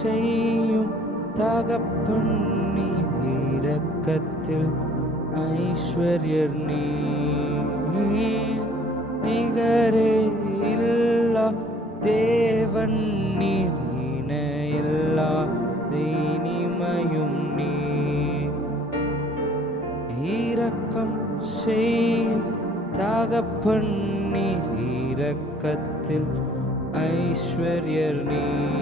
செய்யும் தகப்பன் நீர், இரக்கத்தில் ஐஸ்வர்யர் நீர், நிகரே இல்லா தேவன் நீர், இணையில்லா இனிமையும் நீர், இரக்கம் செய்யும் தகப்பன் நீர், இரக்கத்தில் ஐஸ்வர்யர் நீர்,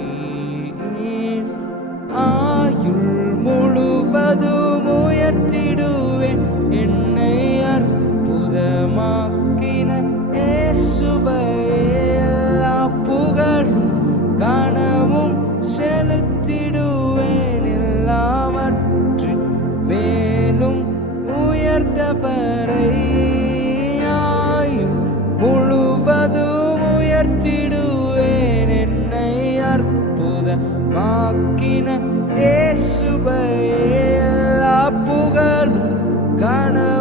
ஆயுள் முழுவதும் உயர்த்திடுவேன் என்னை அற்புதமாக்கின இயேசுவை, எல்லா புகழும் கனமும் செலுத்திடுவேன், எல்லாவற்றின் மேலும் உயர்ந்தவரை, ஆயுள் முழுவதும் உயர்த்திடுவேன் என்னை அற்புதமாக்கின இயேசுவை, எல்லா புகழும் கனமும்